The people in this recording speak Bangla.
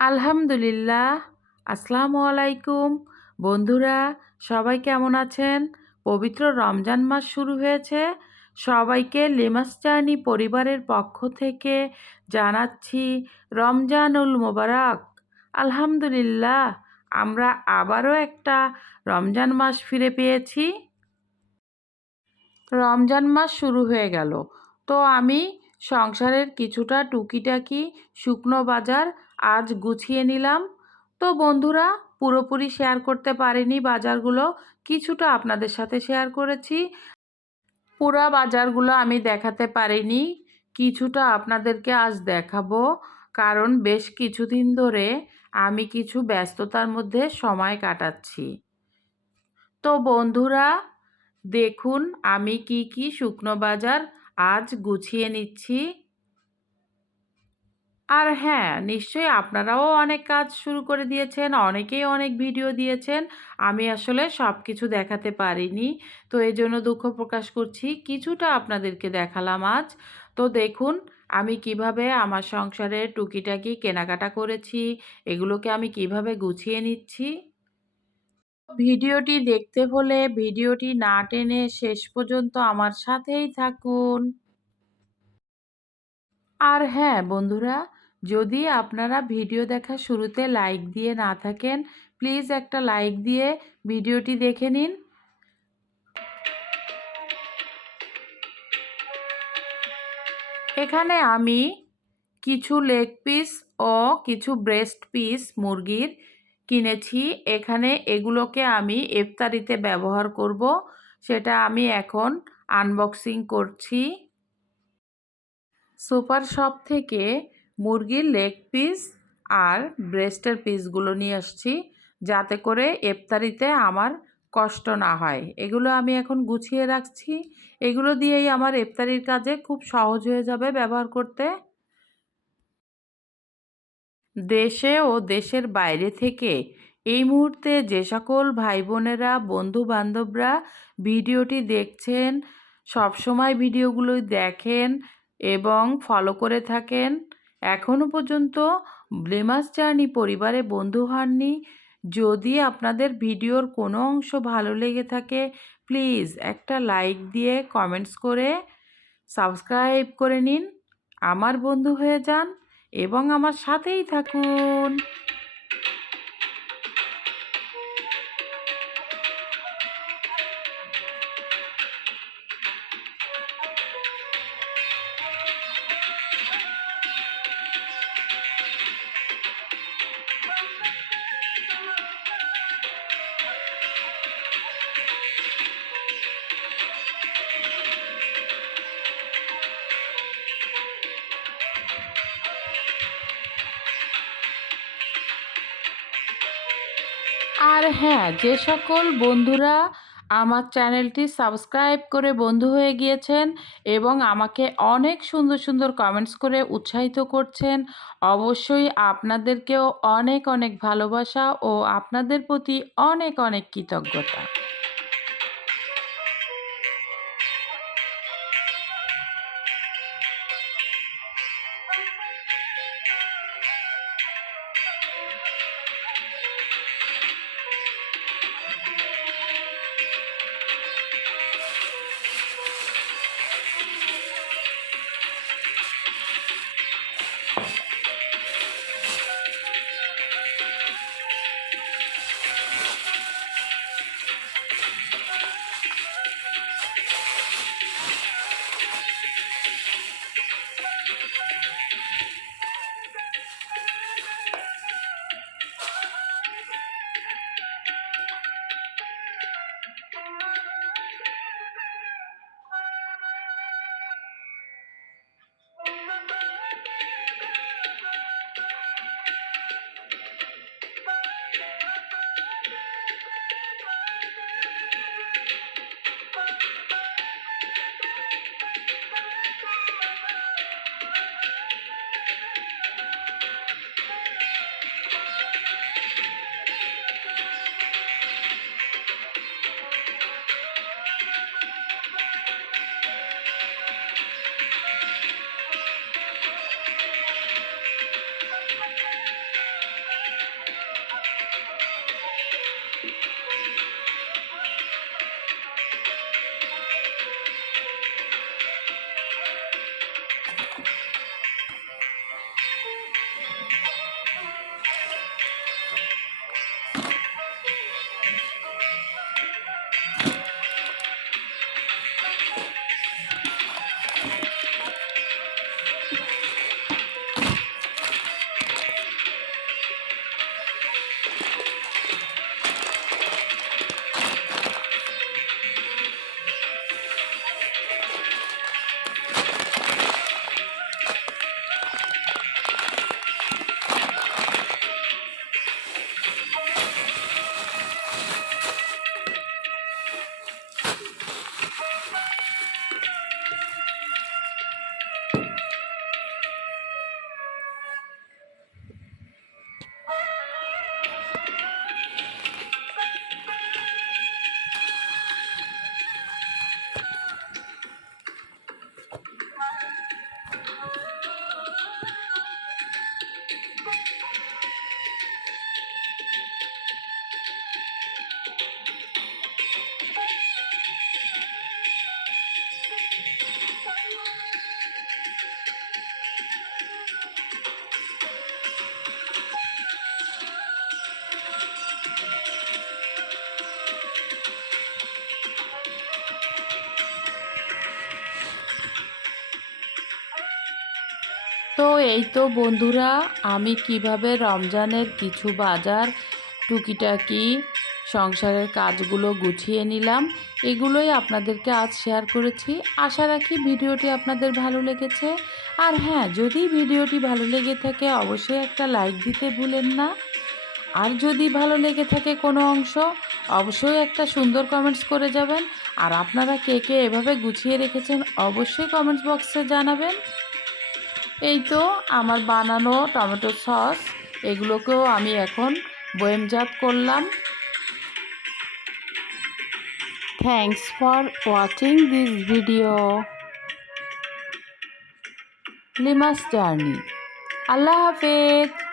আলহামদুলিল্লাহ। আসসালামু আলাইকুম। বন্ধুরা, সবাই কেমন আছেন? পবিত্র রমজান মাস শুরু হয়েছে। সবাইকে লিমাস জার্নি পরিবারের পক্ষ থেকে জানাচ্ছি রমজানুল মোবারক। আলহামদুলিল্লাহ, আমরা আবারও একটা রমজান মাস ফিরে পেয়েছি। রমজান মাস শুরু হয়ে গেল, তো আমি সংসারের কিছুটা টুকিটাকি শুকনো বাজার আজ গুছিয়ে নিলাম। তো বন্ধুরা, পুরোপুরি শেয়ার করতে পারিনি বাজারগুলো, কিছুটা আপনাদের সাথে শেয়ার করেছি। পুরা বাজারগুলো আমি দেখাতে পারিনি, কিছুটা আপনাদেরকে আজ দেখাবো, কারণ বেশ কিছুদিন ধরে আমি কিছু ব্যস্ততার মধ্যে সময় কাটাচ্ছি। তো বন্ধুরা, দেখুন আমি কি কি শুকনো বাজার আজ গুছিয়ে নিচ্ছি। আর হ্যাঁ, নিশ্চয়ই আপনারাও অনেক কাজ শুরু করে দিয়েছেন, অনেকেই অনেক ভিডিও দিয়েছেন। আমি আসলে সব কিছু দেখাতে পারিনি, তো এই জন্য দুঃখ প্রকাশ করছি। কিছুটা আপনাদেরকে দেখালাম আজ। তো দেখুন আমি কিভাবে আমার সংসারে টুকিটাকি কেনাকাটা করেছি, এগুলোকে আমি কিভাবে গুছিয়ে নিচ্ছি। ভিডিওটি দেখতে হলে ভিডিওটি না টেনে শেষ পর্যন্ত আমার সাথেই থাকুন। আর হ্যাঁ বন্ধুরা, যদি আপনারা ভিডিও দেখা শুরুতে লাইক দিয়ে না থাকেন, প্লিজ একটা লাইক দিয়ে ভিডিওটি দেখে নিন। এখানে আমি কিছু লেগ পিস ও কিছু ব্রেস্ট পিস মুরগির কিনেছি। এখানে এগুলোকে আমি ইফতারিতে ব্যবহার করব, সেটা আমি এখন আনবক্সিং করছি। সুপার শপ থেকে মুরগির লেগ পিস আর ব্রেস্টের পিসগুলো নিয়ে আসছি, যাতে করে ইফতারিতে আমার কষ্ট না হয়। এগুলো আমি এখন গুছিয়ে রাখছি। এগুলো দিয়েই আমার ইফতারির কাজে খুব সহজ হয়ে যাবে ব্যবহার করতে। দেশে ও দেশের বাইরে থেকে এই মুহূর্তে যে সকল ভাই বোনেরা বন্ধু বান্ধবরা ভিডিওটি দেখছেন, সবসময় ভিডিওগুলো দেখেন এবং ফলো করে থাকেন, এখনও পর্যন্ত লিমাস জার্নি পরিবারে বন্ধু হননি, যদি আপনাদের ভিডিওর কোনো অংশ ভালো লেগে থাকে, প্লিজ একটা লাইক দিয়ে কমেন্টস করে সাবস্ক্রাইব করে নিন, আমার বন্ধু হয়ে যান এবং আমার সাথেই থাকুন। আর হ্যাঁ, যে সকল বন্ধুরা আমার চ্যানেলটি সাবস্ক্রাইব করে বন্ধু হয়ে গিয়েছেন এবং আমাকে অনেক সুন্দর সুন্দর কমেন্টস করে উৎসাহিত করছেন, অবশ্যই আপনাদেরকেও অনেক অনেক ভালোবাসা ও আপনাদের প্রতি অনেক অনেক কৃতজ্ঞতা। তো এই তো বন্ধুরা, আমি কিভাবে রমজানের কিছু বাজার টুকিটাকি সংসারের কাজগুলো গুছিয়ে নিলাম, এগুলোই আপনাদেরকে আজ শেয়ার করেছি। আশা রাখি ভিডিওটি আপনাদের ভালো লেগেছে। আর হ্যাঁ, যদি ভিডিওটি ভালো লেগে থাকে অবশ্যই একটা লাইক দিতে ভুলেন না। আর যদি ভালো লেগে থাকে কোনো অংশ, অবশ্যই একটা সুন্দর কমেন্টস করে যাবেন। আর আপনারা কে কে এভাবে গুছিয়ে রেখেছেন অবশ্যই কমেন্টস বক্সে জানাবেন। এই তো আমার বানানো টমেটো সস, এগুলোকেও আমি এখন বয়েমজাত করলাম। Thanks for watching this video. লিমাস জার্নি। আল্লাহ হাফেজ।